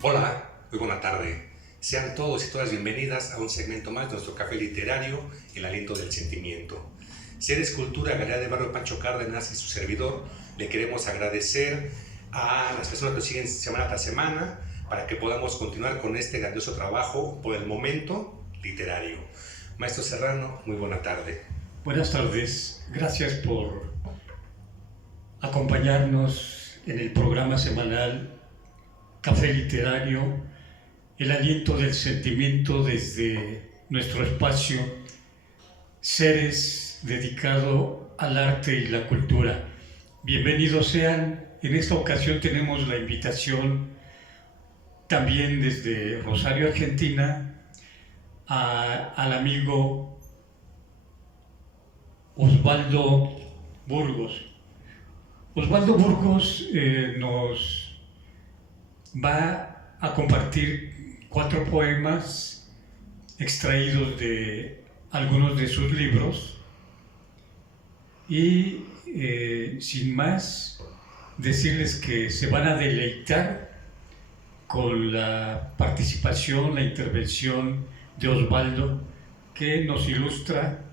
Hola, muy buena tarde. Sean todos y todas bienvenidas a un segmento más de nuestro café literario, El Aliento del Sentimiento. Seres Cultura, Galería de Barrio Pancho Cárdenas y su servidor, le queremos agradecer a las personas que nos siguen semana tras semana para que podamos continuar con este grandioso trabajo, por el momento, literario. Maestro Serrano, muy buena tarde. Buenas tardes, gracias por acompañarnos en el programa semanal Café Literario, El Aliento del Sentimiento, desde nuestro espacio Seres, dedicado al arte y la cultura. Bienvenidos sean. En esta ocasión tenemos la invitación también desde Rosario, Argentina, al amigo Osvaldo Burgos. Osvaldo Burgos nos va a compartir 4 poemas extraídos de algunos de sus libros y sin más decirles que se van a deleitar con la participación, la intervención de Osvaldo, que nos ilustra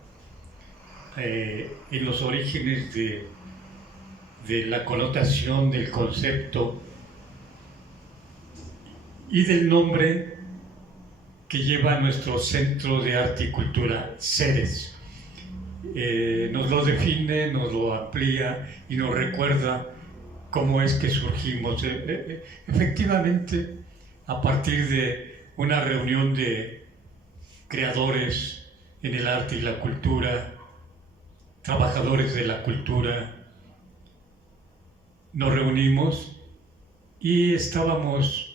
en los orígenes de la connotación del concepto y del nombre que lleva nuestro Centro de Arte y Cultura, Seres. Nos lo define, nos lo amplía y nos recuerda cómo es que surgimos. Efectivamente, a partir de una reunión de creadores en el arte y la cultura, trabajadores de la cultura, nos reunimos y estábamos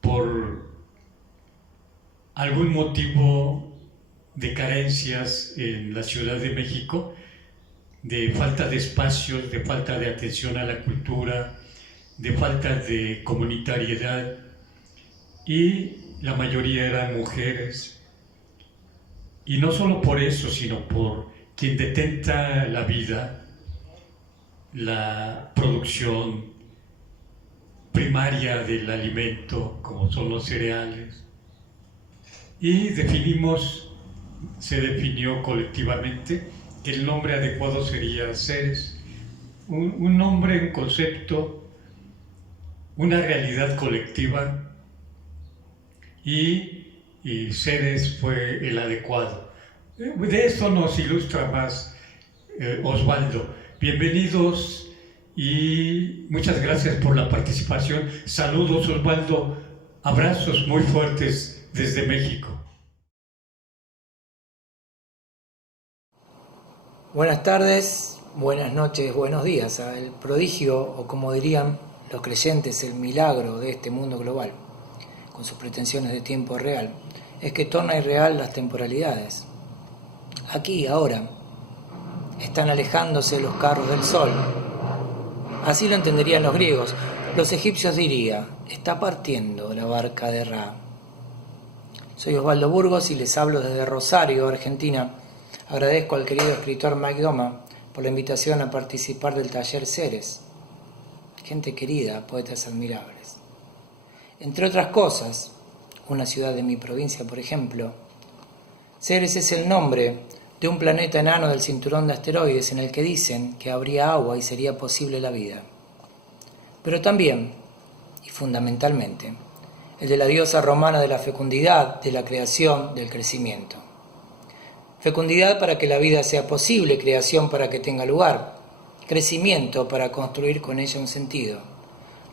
por algún motivo de carencias en la Ciudad de México, de falta de espacios, de falta de atención a la cultura, de falta de comunitariedad, y la mayoría eran mujeres. Y no solo por eso, sino por quien detenta la vida, la producción primaria del alimento, como son los cereales. Y se definió colectivamente que el nombre adecuado sería Seres, un nombre, un concepto, una realidad colectiva, y Seres fue el adecuado. De esto nos ilustra más Osvaldo. Bienvenidos y muchas gracias por la participación. Saludos, Osvaldo, abrazos muy fuertes desde México. Buenas tardes, buenas noches, buenos días. El prodigio, o como dirían los creyentes, el milagro de este mundo global, con sus pretensiones de tiempo real, es que torna irreal las temporalidades. Aquí, ahora, están alejándose los carros del sol. Así lo entenderían los griegos. Los egipcios dirían: está partiendo la barca de Ra. Soy Osvaldo Burgos y les hablo desde Rosario, Argentina. Agradezco al querido escritor Mike Doma por la invitación a participar del taller Seres. Gente querida, poetas admirables. Entre otras cosas, una ciudad de mi provincia, por ejemplo, Ceres es el nombre de un planeta enano del cinturón de asteroides en el que dicen que habría agua y sería posible la vida. Pero también, y fundamentalmente, el de la diosa romana de la fecundidad, de la creación, del crecimiento. Fecundidad para que la vida sea posible, creación para que tenga lugar, crecimiento para construir con ella un sentido.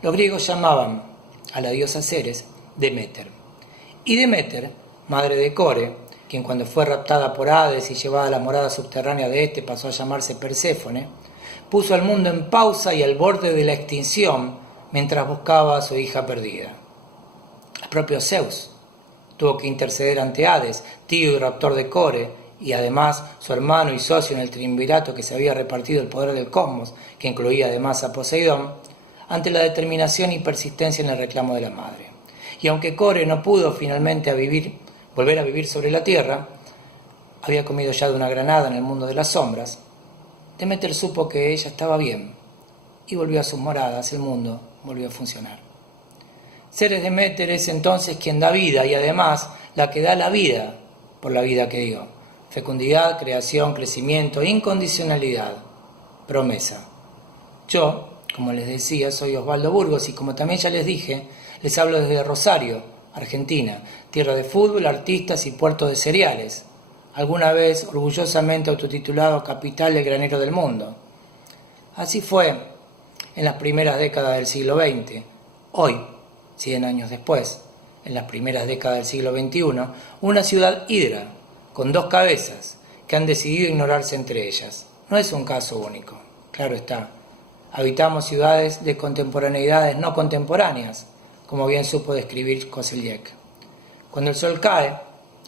Los griegos llamaban a la diosa Ceres Deméter. Y Deméter, madre de Core, quien cuando fue raptada por Hades y llevada a la morada subterránea de este pasó a llamarse Perséfone, puso al mundo en pausa y al borde de la extinción mientras buscaba a su hija perdida. El propio Zeus tuvo que interceder ante Hades, tío y raptor de Core, y además su hermano y socio en el triunvirato que se había repartido el poder del cosmos, que incluía además a Poseidón, ante la determinación y persistencia en el reclamo de la madre. Y aunque Core no pudo finalmente volver a vivir sobre la tierra, había comido ya de una granada en el mundo de las sombras, Deméter supo que ella estaba bien y volvió a sus moradas, el mundo volvió a funcionar. Ceres Deméter es entonces quien da vida y además la que da la vida por la vida que dio. Fecundidad, creación, crecimiento, incondicionalidad, promesa. Yo, como les decía, soy Osvaldo Burgos y como también ya les dije, les hablo desde Rosario, Argentina, tierra de fútbol, artistas y puerto de cereales, alguna vez orgullosamente autotitulado capital del granero del mundo. Así fue en las primeras décadas del siglo XX. Hoy, 100 años después, en las primeras décadas del siglo XXI, una ciudad hidra, con dos cabezas, que han decidido ignorarse entre ellas. No es un caso único, claro está. Habitamos ciudades de contemporaneidades no contemporáneas, como bien supo describir Koselleck. Cuando el sol cae,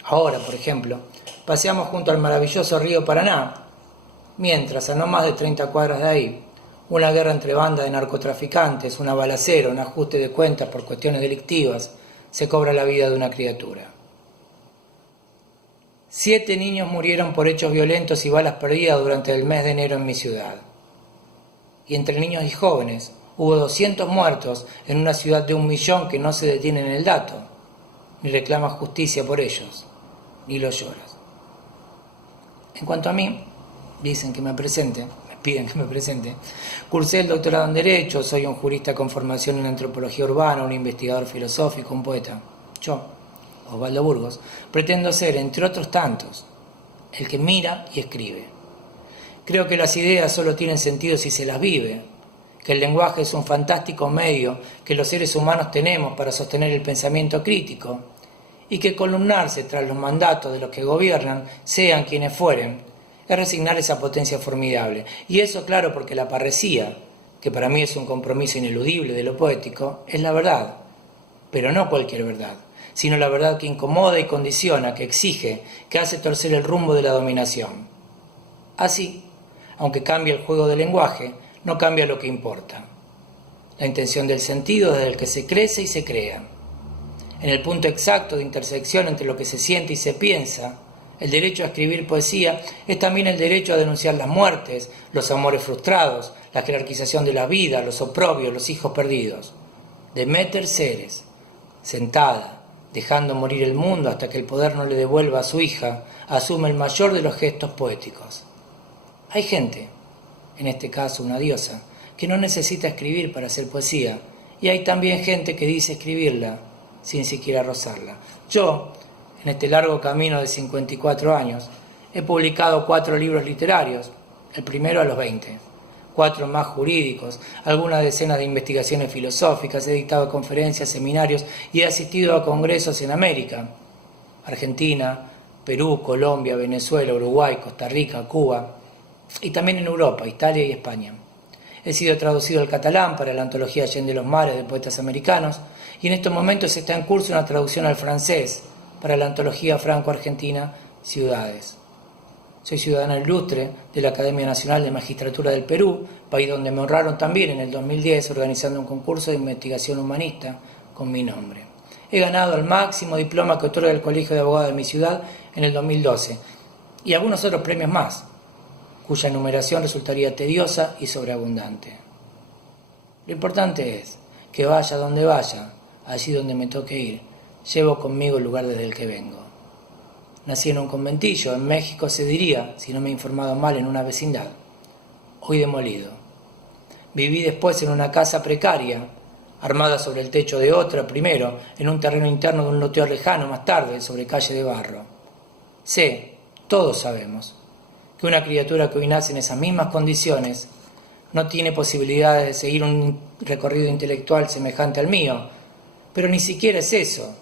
ahora por ejemplo, paseamos junto al maravilloso río Paraná, mientras a no más de 30 cuadras de ahí, una guerra entre bandas de narcotraficantes, una balacera, un ajuste de cuentas por cuestiones delictivas, se cobra la vida de una criatura. 7 niños murieron por hechos violentos y balas perdidas durante el mes de enero en mi ciudad. Y entre niños y jóvenes hubo 200 muertos en una ciudad de 1 millón que no se detiene en el dato, ni reclama justicia por ellos, ni lo lloras. En cuanto a mí, dicen que me presente, me piden que me presente, cursé el doctorado en Derecho, soy un jurista con formación en Antropología Urbana, un investigador filosófico, un poeta. Yo, Osvaldo Burgos, pretendo ser, entre otros tantos, el que mira y escribe. Creo que las ideas solo tienen sentido si se las vive, que el lenguaje es un fantástico medio que los seres humanos tenemos para sostener el pensamiento crítico y que columnarse tras los mandatos de los que gobiernan, sean quienes fueren, es resignar esa potencia formidable. Y eso, claro, porque la parresía, que para mí es un compromiso ineludible de lo poético, es la verdad, pero no cualquier verdad, sino la verdad que incomoda y condiciona, que exige, que hace torcer el rumbo de la dominación. Así, aunque cambie el juego del lenguaje, no cambia lo que importa. La intención del sentido desde el que se crece y se crea. En el punto exacto de intersección entre lo que se siente y se piensa, el derecho a escribir poesía es también el derecho a denunciar las muertes, los amores frustrados, la jerarquización de la vida, los oprobios, los hijos perdidos. Deméter Ceres, sentada, dejando morir el mundo hasta que el poder no le devuelva a su hija, asume el mayor de los gestos poéticos. Hay gente, en este caso una diosa, que no necesita escribir para hacer poesía, y hay también gente que dice escribirla sin siquiera rozarla. Yo, en este largo camino de 54 años, he publicado 4 libros literarios, el primero a los 20, 4 más jurídicos, algunas decenas de investigaciones filosóficas, he dictado conferencias, seminarios y he asistido a congresos en América, Argentina, Perú, Colombia, Venezuela, Uruguay, Costa Rica, Cuba, y también en Europa, Italia y España. He sido traducido al catalán para la antología Allende los Mares de poetas americanos y en estos momentos está en curso una traducción al francés para la antología franco-argentina Ciudades. Soy ciudadana ilustre de la Academia Nacional de Magistratura del Perú, país donde me honraron también en el 2010 organizando un concurso de investigación humanista con mi nombre. He ganado el máximo diploma que otorga el Colegio de Abogados de mi ciudad en el 2012 y algunos otros premios más, cuya enumeración resultaría tediosa y sobreabundante. Lo importante es que vaya donde vaya, allí donde me toque ir, llevo conmigo el lugar desde el que vengo. Nací en un conventillo, en México se diría, si no me he informado mal, en una vecindad, hoy demolido. Viví después en una casa precaria, armada sobre el techo de otra primero, en un terreno interno de un loteo lejano más tarde, sobre calle de barro. Sé, todos sabemos, que una criatura que hoy nace en esas mismas condiciones no tiene posibilidades de seguir un recorrido intelectual semejante al mío, pero ni siquiera es eso.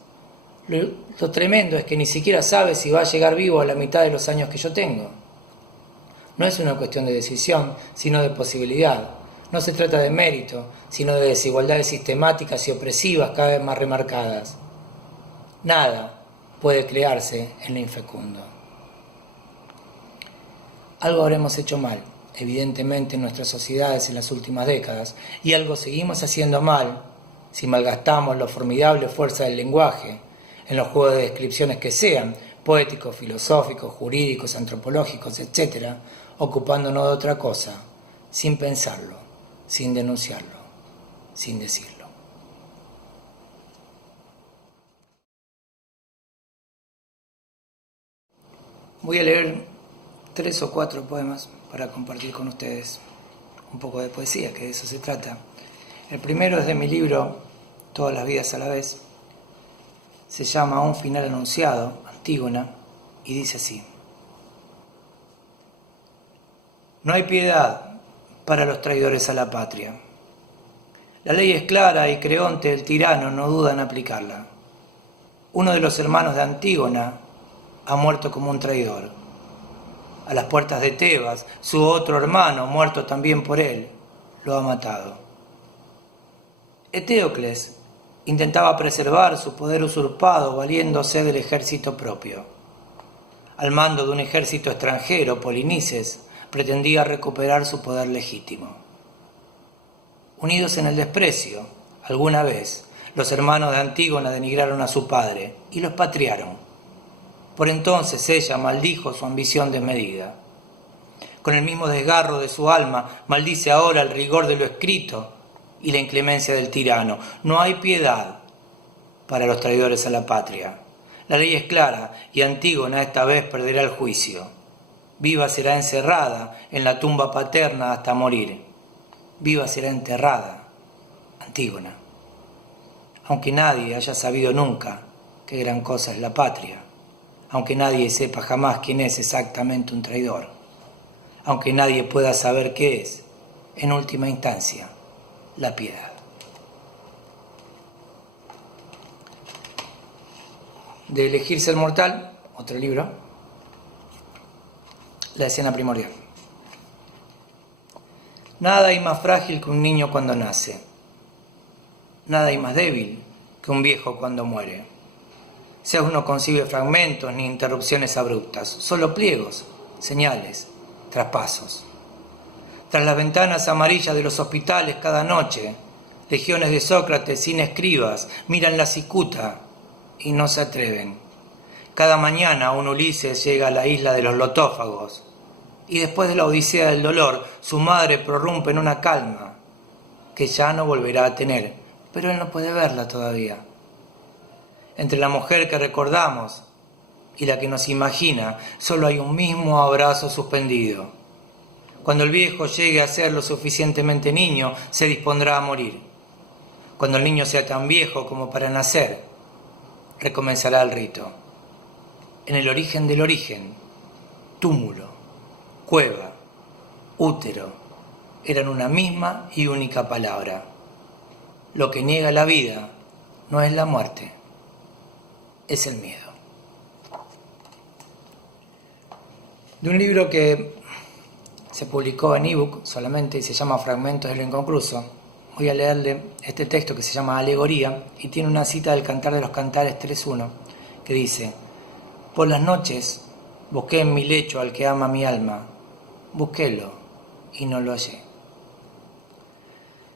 Lo tremendo es que ni siquiera sabe si va a llegar vivo a la mitad de los años que yo tengo. No es una cuestión de decisión, sino de posibilidad. No se trata de mérito, sino de desigualdades sistemáticas y opresivas cada vez más remarcadas. Nada puede crearse en lo infecundo. Algo habremos hecho mal, evidentemente, en nuestras sociedades en las últimas décadas, y algo seguimos haciendo mal si malgastamos la formidable fuerza del lenguaje en los juegos de descripciones que sean, poéticos, filosóficos, jurídicos, antropológicos, etc., ocupándonos de otra cosa, sin pensarlo, sin denunciarlo, sin decirlo. Voy a leer 3 o 4 poemas para compartir con ustedes un poco de poesía, que de eso se trata. El primero es de mi libro Todas las vidas a la vez. Se llama Un final anunciado, Antígona, y dice así: No hay piedad para los traidores a la patria. La ley es clara y Creonte, el tirano, no duda en aplicarla. Uno de los hermanos de Antígona ha muerto como un traidor. A las puertas de Tebas, su otro hermano, muerto también por él, lo ha matado. Eteocles intentaba preservar su poder usurpado valiéndose del ejército propio. Al mando de un ejército extranjero, Polinices pretendía recuperar su poder legítimo. Unidos en el desprecio, alguna vez, los hermanos de Antígona denigraron a su padre y lo expatriaron. Por entonces ella maldijo su ambición desmedida. Con el mismo desgarro de su alma, maldice ahora el rigor de lo escrito y la inclemencia del tirano. No hay piedad para los traidores a la patria. La ley es clara y Antígona esta vez perderá el juicio. Viva será encerrada en la tumba paterna hasta morir. Viva será enterrada Antígona. Aunque nadie haya sabido nunca qué gran cosa es la patria, aunque nadie sepa jamás quién es exactamente un traidor, aunque nadie pueda saber qué es, en última instancia, la piedad. De Elegirse el mortal, otro libro, La escena primordial. Nada hay más frágil que un niño cuando nace. Nada hay más débil que un viejo cuando muere. Zeus no concibe fragmentos ni interrupciones abruptas, solo pliegos, señales, traspasos. Tras las ventanas amarillas de los hospitales cada noche, legiones de Sócrates sin escribas miran la cicuta y no se atreven. Cada mañana un Ulises llega a la isla de los lotófagos y después de la odisea del dolor, su madre prorrumpe en una calma que ya no volverá a tener, pero él no puede verla todavía. Entre la mujer que recordamos y la que nos imagina, solo hay un mismo abrazo suspendido. Cuando el viejo llegue a ser lo suficientemente niño, se dispondrá a morir. Cuando el niño sea tan viejo como para nacer, recomenzará el rito. En el origen del origen, túmulo, cueva, útero, eran una misma y única palabra. Lo que niega la vida no es la muerte, es el miedo. De un libro que se publicó en ebook solamente y se llama Fragmentos de lo Inconcluso, voy a leerle este texto que se llama Alegoría y tiene una cita del Cantar de los Cantares 3.1 que dice: Por las noches busqué en mi lecho al que ama mi alma, busquélo y no lo hallé.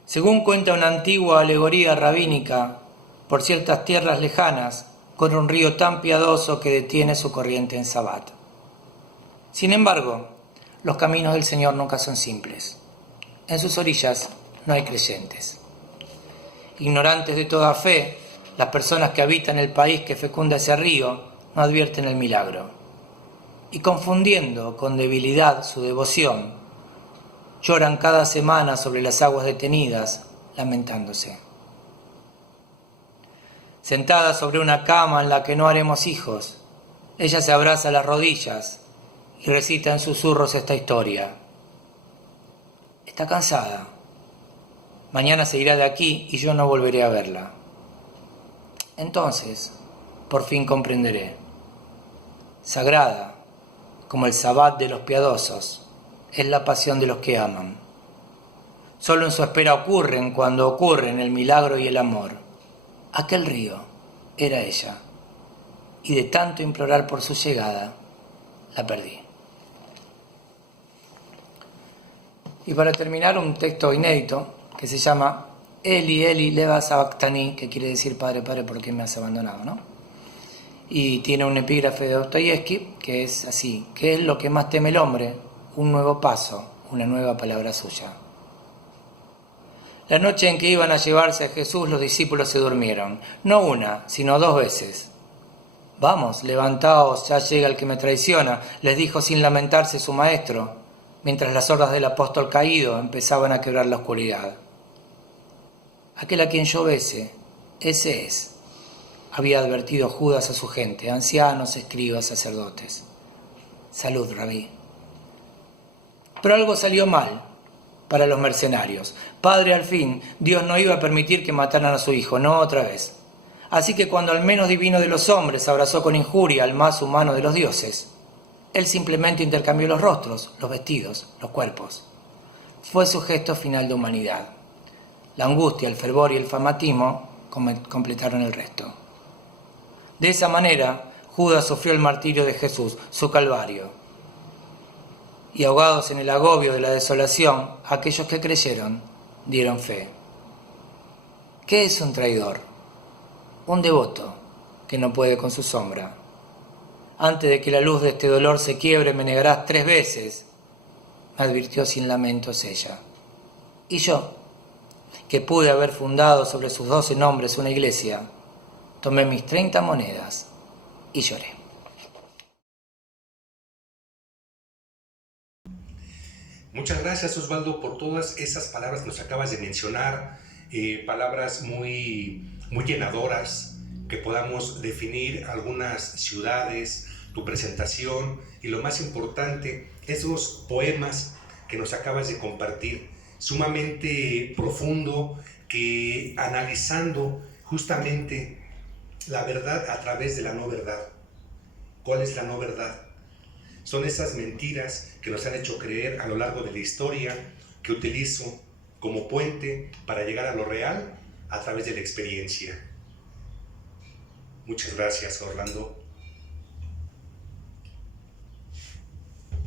Según cuenta una antigua alegoría rabínica, por ciertas tierras lejanas corre un río tan piadoso que detiene su corriente en Sabbat. Sin embargo, los caminos del Señor nunca son simples. En sus orillas no hay creyentes. Ignorantes de toda fe, las personas que habitan el país que fecunda ese río no advierten el milagro. Y confundiendo con debilidad su devoción, lloran cada semana sobre las aguas detenidas, lamentándose. Sentada sobre una cama en la que no haremos hijos, ella se abraza las rodillas y recita en susurros esta historia. Está cansada. Mañana se irá de aquí y yo no volveré a verla. Entonces, por fin comprenderé. Sagrada, como el sabbat de los piadosos, es la pasión de los que aman. Solo en su espera ocurren cuando ocurren el milagro y el amor. Aquel río era ella, y de tanto implorar por su llegada, la perdí. Y para terminar, un texto inédito que se llama Eli, Eli, leva sabachthani, que quiere decir Padre, Padre, ¿por qué me has abandonado?, ¿no? Y tiene un epígrafe de Dostoyevsky que es así: ¿qué es lo que más teme el hombre? Un nuevo paso, una nueva palabra suya. La noche en que iban a llevarse a Jesús, los discípulos se durmieron, no una, sino 2 veces. Vamos, levantaos, ya llega el que me traiciona, les dijo sin lamentarse su maestro, mientras las hordas del apóstol caído empezaban a quebrar la oscuridad. Aquel a quien yo bese, ese es, había advertido Judas a su gente, ancianos, escribas, sacerdotes. Salud, rabí. Pero algo salió mal para los mercenarios. Padre, al fin, Dios no iba a permitir que mataran a su hijo, no otra vez. Así que cuando al menos divino de los hombres abrazó con injuria al más humano de los dioses, él simplemente intercambió los rostros, los vestidos, los cuerpos. Fue su gesto final de humanidad. La angustia, el fervor y el fanatismo completaron el resto. De esa manera, Judas sufrió el martirio de Jesús, su calvario. Y ahogados en el agobio de la desolación, aquellos que creyeron dieron fe. ¿Qué es un traidor? Un devoto que no puede con su sombra. Antes de que la luz de este dolor se quiebre, me negarás 3 veces, me advirtió sin lamentos ella. Y yo, que pude haber fundado sobre sus 12 nombres una iglesia, tomé mis 30 monedas y lloré. Muchas gracias, Osvaldo, por todas esas palabras que nos acabas de mencionar, palabras muy llenadoras, que podamos definir algunas ciudades, tu presentación y lo más importante, esos poemas que nos acabas de compartir, sumamente profundo, que analizando justamente la verdad a través de la no verdad. ¿Cuál es la no verdad? Son esas mentiras que nos han hecho creer a lo largo de la historia, que utilizo como puente para llegar a lo real a través de la experiencia. Muchas gracias, Orlando.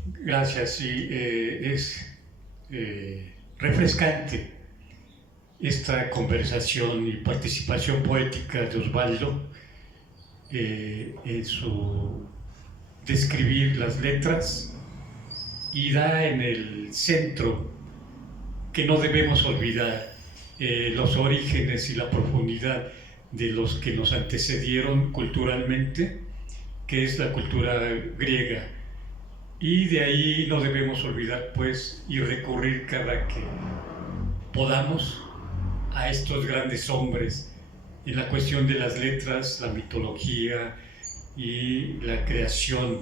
Gracias, sí, es refrescante esta conversación y participación poética de Osvaldo en su describir las letras, y da en el centro que no debemos olvidar los orígenes y la profundidad de los que nos antecedieron culturalmente, que es la cultura griega. Y de ahí no debemos olvidar, pues, y recurrir cada que podamos a estos grandes hombres en la cuestión de las letras, la mitología y la creación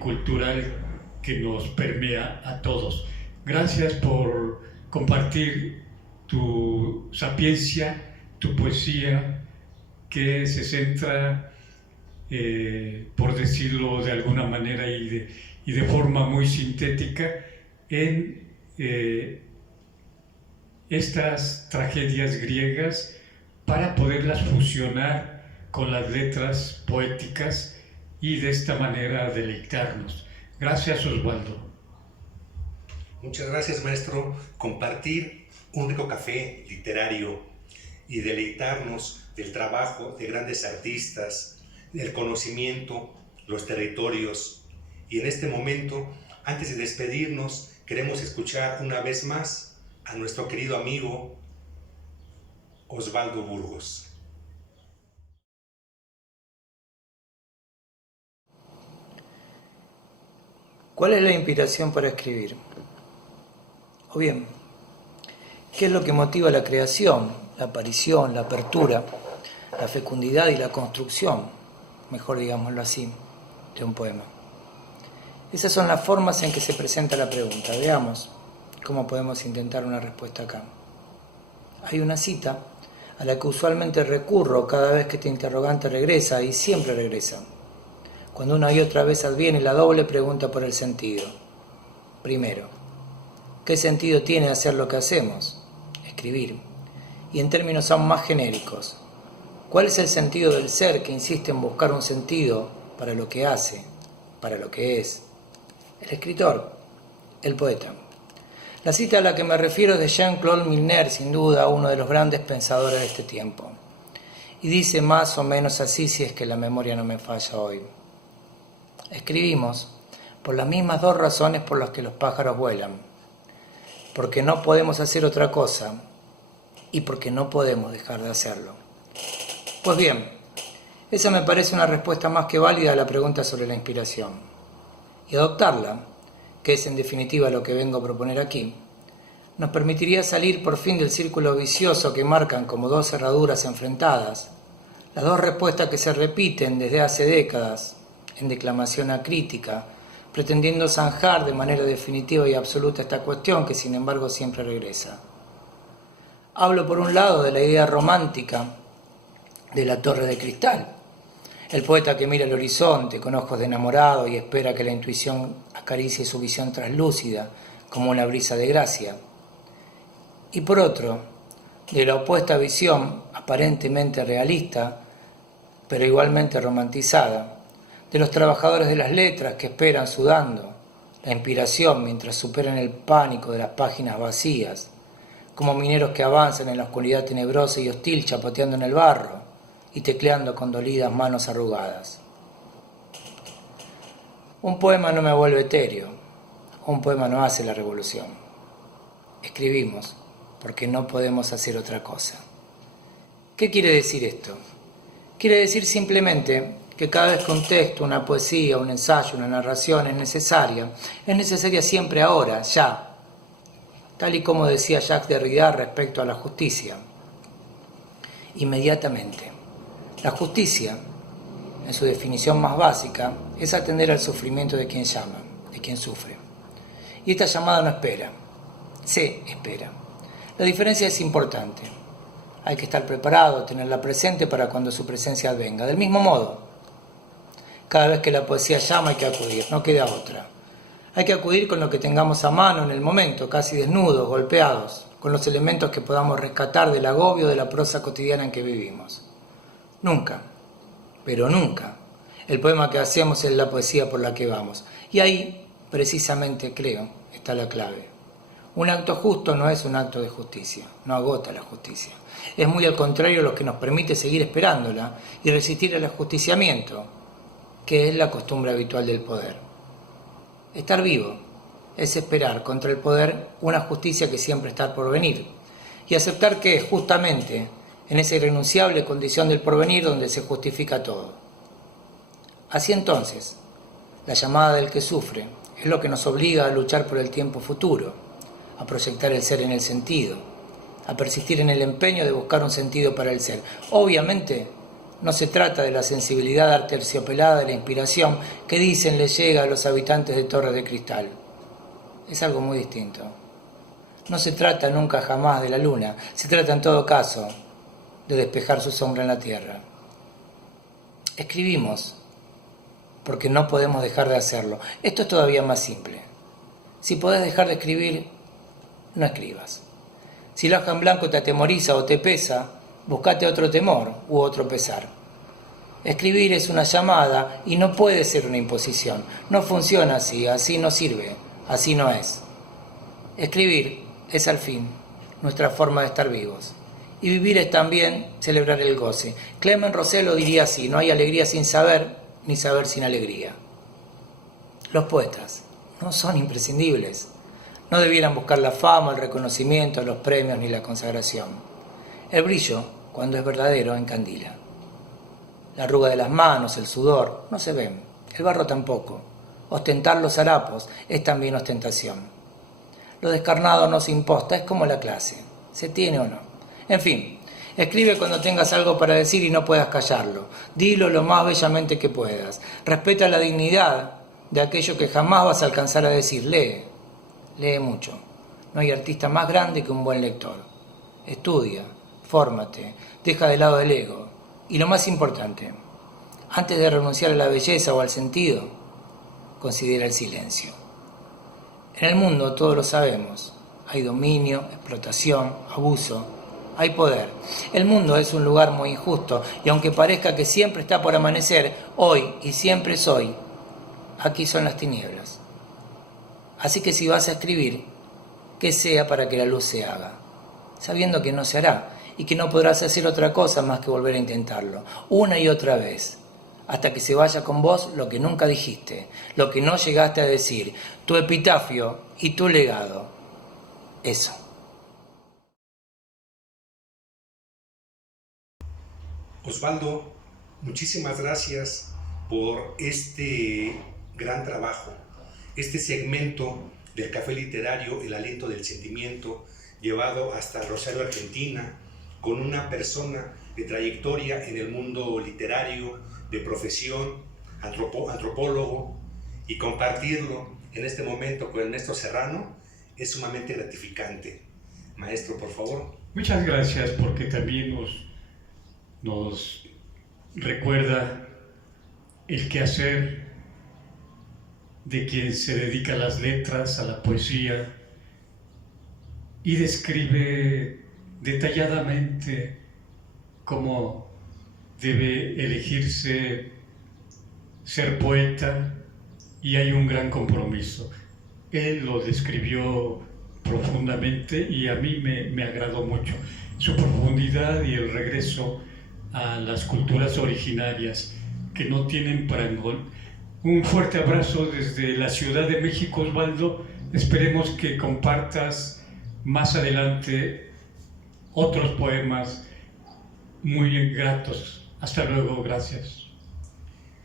cultural que nos permea a todos. Gracias por compartir tu sapiencia, tu poesía, que se centra, por decirlo de alguna manera y de forma muy sintética, en estas tragedias griegas para poderlas fusionar con las letras poéticas y de esta manera deleitarnos. Gracias, Osvaldo. Muchas gracias, maestro. Compartir un rico café literario y deleitarnos del trabajo de grandes artistas, del conocimiento, los territorios. Y en este momento, antes de despedirnos, queremos escuchar una vez más a nuestro querido amigo Osvaldo Burgos. ¿Cuál es la inspiración para escribir? O bien, ¿qué es lo que motiva la creación, la aparición, la apertura, la fecundidad y la construcción, mejor digámoslo así, de un poema? Esas son las formas en que se presenta la pregunta. Veamos cómo podemos intentar una respuesta acá. Hay una cita a la que usualmente recurro cada vez que este interrogante regresa, y siempre regresa. Cuando una y otra vez adviene la doble pregunta por el sentido. Primero, ¿qué sentido tiene hacer lo que hacemos? Escribir. Y en términos aún más genéricos, ¿cuál es el sentido del ser que insiste en buscar un sentido para lo que hace, para lo que es? El escritor, el poeta. La cita a la que me refiero es de Jean-Claude Milner, sin duda uno de los grandes pensadores de este tiempo. Y dice más o menos así, si es que la memoria no me falla hoy. Escribimos por las mismas 2 razones por las que los pájaros vuelan. Porque no podemos hacer otra cosa y porque no podemos dejar de hacerlo. Pues bien, Esa me parece una respuesta más que válida a la pregunta sobre la inspiración. Y adoptarla, que es en definitiva lo que vengo a proponer aquí, nos permitiría salir por fin del círculo vicioso que marcan como dos cerraduras enfrentadas, las dos respuestas que se repiten desde hace décadas, en declamación acrítica, pretendiendo zanjar de manera definitiva y absoluta esta cuestión que sin embargo siempre regresa. Hablo por un lado de la idea romántica de la torre de cristal, el poeta que mira el horizonte con ojos de enamorado y espera que la intuición acaricie su visión translúcida como una brisa de gracia. Y por otro, de la opuesta visión, aparentemente realista, pero igualmente romantizada, de los trabajadores de las letras que esperan sudando la inspiración mientras superan el pánico de las páginas vacías, como mineros que avanzan en la oscuridad tenebrosa y hostil chapoteando en el barro y tecleando con dolidas manos arrugadas. Un poema no me vuelve etéreo, un poema no hace la revolución. Escribimos porque no podemos hacer otra cosa. ¿Qué quiere decir esto? Quiere decir simplemente que cada vez que un texto, una poesía, un ensayo, una narración es necesaria siempre ahora, ya, tal y como decía Jacques Derrida respecto a la justicia. Inmediatamente. La justicia, en su definición más básica, es atender al sufrimiento de quien llama, de quien sufre. Y esta llamada no espera, se espera. La diferencia es importante. Hay que estar preparado, tenerla presente para cuando su presencia advenga. Del mismo modo, cada vez que la poesía llama hay que acudir, no queda otra. Hay que acudir con lo que tengamos a mano en el momento, casi desnudos, golpeados, con los elementos que podamos rescatar del agobio de la prosa cotidiana en que vivimos. Nunca, pero nunca, el poema que hacemos es la poesía por la que vamos. Y ahí, precisamente, creo, está la clave. Un acto justo no es un acto de justicia, no agota la justicia. Es muy al contrario lo que nos permite seguir esperándola y resistir al ajusticiamiento, que es la costumbre habitual del poder. Estar vivo es esperar contra el poder una justicia que siempre está por venir y aceptar que es justamente en esa irrenunciable condición del porvenir donde se justifica todo. Así entonces, la llamada del que sufre es lo que nos obliga a luchar por el tiempo futuro, a proyectar el ser en el sentido, a persistir en el empeño de buscar un sentido para el ser. Obviamente, no se trata de la sensibilidad aterciopelada de la inspiración que dicen le llega a los habitantes de Torres de Cristal. Es algo muy distinto. No se trata nunca jamás de la luna, se trata en todo caso de despejar su sombra en la tierra. Escribimos porque no podemos dejar de hacerlo. Esto es todavía más simple. Si podés dejar de escribir, no escribas. Si la hoja en blanco te atemoriza o te pesa, buscate otro temor u otro pesar. Escribir es una llamada y no puede ser una imposición. No funciona así, así no sirve, así no es. Escribir es al fin nuestra forma de estar vivos. Y vivir es también celebrar el goce. Clement Rossello diría así: no hay alegría sin saber, ni saber sin alegría. Los poetas no son imprescindibles. No debieran buscar la fama, el reconocimiento, los premios ni la consagración. El brillo, cuando es verdadero, encandila. La arruga de las manos, el sudor, no se ven. El barro tampoco. Ostentar los harapos es también ostentación. Lo descarnado no se imposta, es como la clase. ¿Se tiene o no? En fin, escribe cuando tengas algo para decir y no puedas callarlo. Dilo lo más bellamente que puedas. Respeta la dignidad de aquello que jamás vas a alcanzar a decir. Lee. Lee mucho. No hay artista más grande que un buen lector. Estudia, fórmate, deja de lado el ego. Y lo más importante, antes de renunciar a la belleza o al sentido, considera el silencio. En el mundo, todos lo sabemos, hay dominio, explotación, abuso, hay poder. El mundo es un lugar muy injusto y aunque parezca que siempre está por amanecer, hoy y siempre es hoy, aquí son las tinieblas. Así que si vas a escribir, que sea para que la luz se haga, sabiendo que no se hará y que no podrás hacer otra cosa más que volver a intentarlo, una y otra vez, hasta que se vaya con vos lo que nunca dijiste, lo que no llegaste a decir, tu epitafio y tu legado. Eso. Osvaldo Muchísimas gracias por este gran trabajo, este segmento del Café Literario, El Aliento del Sentimiento, llevado hasta Rosario, Argentina, con una persona de trayectoria en el mundo literario, de profesión, antropólogo, y compartirlo en este momento con el maestro Serrano es sumamente gratificante. Maestro, por favor. Muchas gracias, porque también nos recuerda el quehacer de quien se dedica a las letras, a la poesía, y describe detalladamente cómo debe elegirse ser poeta, y hay un gran compromiso. Él lo describió profundamente y a mí me agradó mucho su profundidad y el regreso a las culturas originarias que no tienen parangón. Un fuerte abrazo desde la Ciudad de México, Osvaldo. Esperemos que compartas más adelante otros poemas muy gratos. Hasta luego, gracias.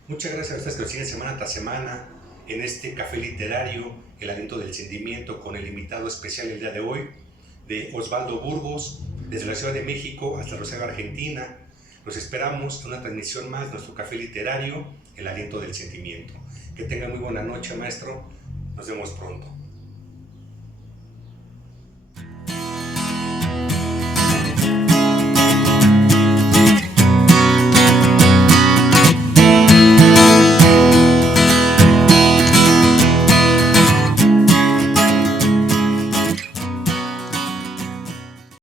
Muchas gracias a ustedes que nos siguen semana tras semana en este Café Literario, El Aliento del Sentimiento, con el invitado especial el día de hoy, de Osvaldo Burgos, desde la Ciudad de México hasta Rosario, Argentina. Los esperamos en una transmisión más de nuestro Café Literario, El Aliento del Sentimiento. Que tengan muy buena noche, maestro. Nos vemos pronto.